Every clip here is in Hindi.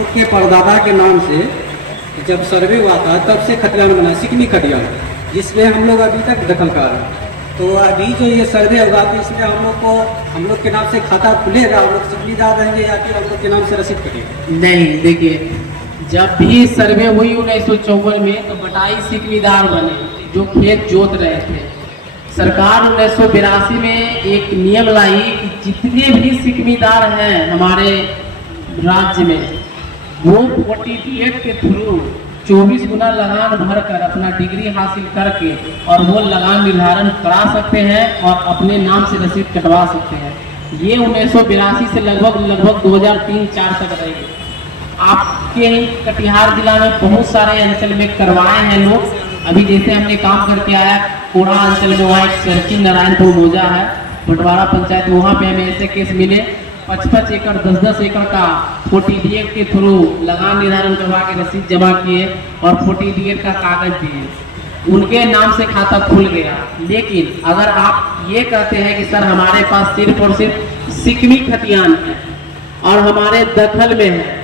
लोग के परदादा के नाम से जब सर्वे हुआ था तब से खतियान बना, सिकमी खतियान, जिसमें हम लोग अभी तक दखलकार हैं। तो अभी जो ये सर्वे होगा तो इसमें हम लोग के नाम से खाता खुलेगा, हम लोग सिकमीदार रहेंगे या फिर हम लोग के नाम से रसीद कटेगा? नहीं, देखिए, जब भी सर्वे हुई 1954 में तो बटाई सिकमीदार बने जो खेत जोत रहे थे। सरकार 1982 में एक नियम लाई कि जितने भी सिकमीदार हैं हमारे राज्य में वो 48 के थ्रू 24 गुना लगान भरकर अपना डिग्री हासिल करके और वो लगान निर्धारण करा सकते हैं और अपने नाम से रसीद कटवा सकते हैं। ये 1982 से लगभग 2003-04 तक रही। आपके ही कटिहार जिला में बहुत सारे अंचल में करवाए हैं लोग। अभी जैसे हमने काम करके आया कोड़ा अंचल में, वहाँ एक चरकी नारायणपुर मोजा है, बंटवारा पंचायत, वहाँ पे हमें ऐसे केस मिले 55 एकड़ 10-10 एकड़ का 48 के थ्रू लगान निर्धारण करवा के रसीद जमा किए और 48 का कागज दिए, उनके नाम से खाता खुल गया। लेकिन अगर आप ये कहते हैं कि सर हमारे पास सिर्फ और सिर्फ सिकमी खतियान है और हमारे दखल में है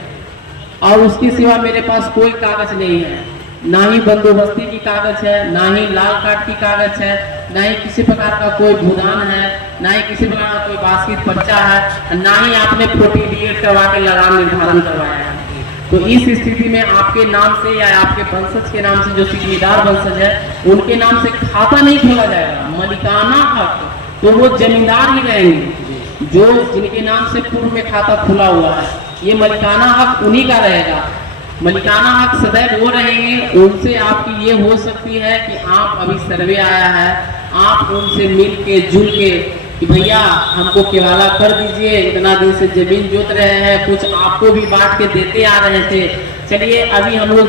और उसके सिवा मेरे पास कोई कागज नहीं है, ना ही बंदोबस्ती की कागज है, ना ही लाल कार्ड की कागज है, ना ही किसी प्रकार का कोई भूदान है, ना ही किसी प्रकार का कोई बास्किट पर्चा है, ना ही आपने 48 करवा के लगान निर्धारण करवाया है, तो इस स्थिति में आपके नाम से या आपके वंशज के नाम से जो सिकमीदार वंशज है उनके नाम से खाता नहीं खोला जाएगा। मलिकाना हक तो वो जमींदार ही रहेंगे जो जिनके नाम से पूर्व में खाता खुला हुआ है, ये मलिकाना हक उन्हीं का रहेगा। मलिकाना हक सदैव वो रहेंगे। उनसे आपकी ये हो सकती है कि आप अभी सर्वे आया है, आप उनसे मिल के जुल के कि भैया हमको केवाला कर दीजिए, इतना दिन से जमीन जोत रहे हैं, कुछ आपको भी बांट के देते आ रहे थे, चलिए अभी हम लोग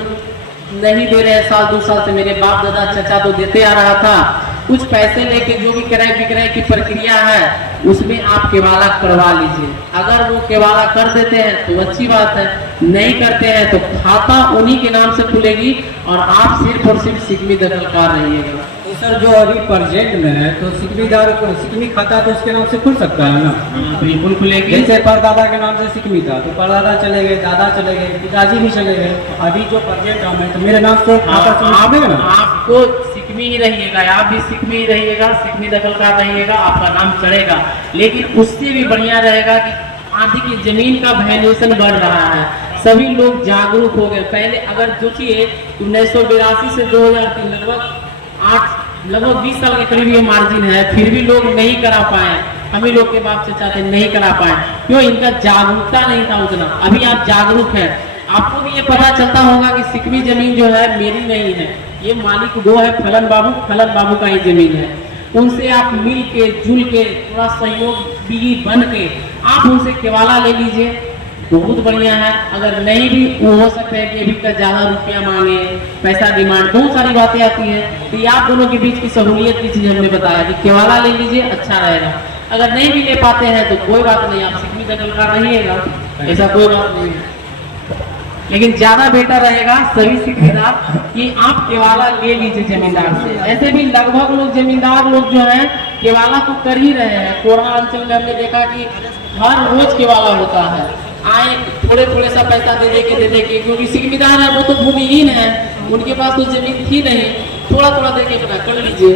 नहीं दे रहे, साल 2 साल से मेरे बाप दादा चाचा तो देते आ रहा था, कुछ पैसे लेके जो भी क्रय विक्रय की प्रक्रिया है उसमें आप केवाला करवा लीजिए। अगर वो केवाला कर देते हैं तो अच्छी बात है, नहीं करते हैं तो खाता उन्हीं के नाम से खुलेगी और आप सिर्फ और सिर्फ सिकमी दखलकार रहिएगा। तो सर जो अभी प्रेजेंट में है तो सिकमीदार को सिकमी खाता तो उसके नाम से खुल सकता है ना? बिल्कुल खुलेगी। जैसे परदादा के नाम से सिकमी था तो परदादा चले गए, दादा चले गए, पिताजी भी चले गए, अभी जो प्रेजेंट हम है तो मेरे नाम से आपको सिकमी ही रहिएगा, आप भी सिकमी ही रहिएगा, सिकमी दखलकार रहिएगा, आपका नाम चढ़ेगा। लेकिन उससे भी बढ़िया रहेगा कि आधी की जमीन का वैल्यूएशन बढ़ रहा है, सभी लोग जागरूक हो गए। पहले अगर सोचिए 1982 से 2003 लगभग 20 साल के करीब ये मार्जिन है, फिर भी लोग नहीं करा पाए। हम ही लोग के बाप से चाहते नहीं करा पाए, क्यों? इनका जागरूकता नहीं था उतना। अभी आप जागरूक हैं, आपको भी ये पता चलता होगा कि सिकमी जमीन जो है मेरी नहीं है, ये मालिक वो है फलन बाबू का ही जमीन है। उनसे आप मिल के जुल के थोड़ा सहयोगी बन के आप उनसे केवाला ले लीजिए, बहुत बढ़िया है। अगर नहीं भी वो हो सकता है कि अभी का ज्यादा रुपया मांगे, पैसा डिमांड, बहुत सारी बातें आती हैं, तो ये आप दोनों के बीच की सहूलियत की चीज हमने बताया कि केवाला ले लीजिए, अच्छा रहेगा। अगर नहीं भी ले पाते हैं तो कोई बात नहीं, आप सिकमी दखलकार रहिएगा, ऐसा कोई बात नहीं है। लेकिन ज्यादा बेटर रहेगा सभी सिकमीदार कि आप केवाला ले लीजिए जमींदार से। ऐसे भी लगभग लोग जमींदार लोग जो हैं केवाला तो कर ही रहे हैं। कोड़ा अंचल में हमने देखा कि हर रोज केवाला होता है, आए थोड़े सा पैसा दे दे के, क्योंकि सिकमीदार है वो तो भूमिहीन है, उनके पास तो जमीन थी नहीं, थोड़ा दे के कर लीजिए।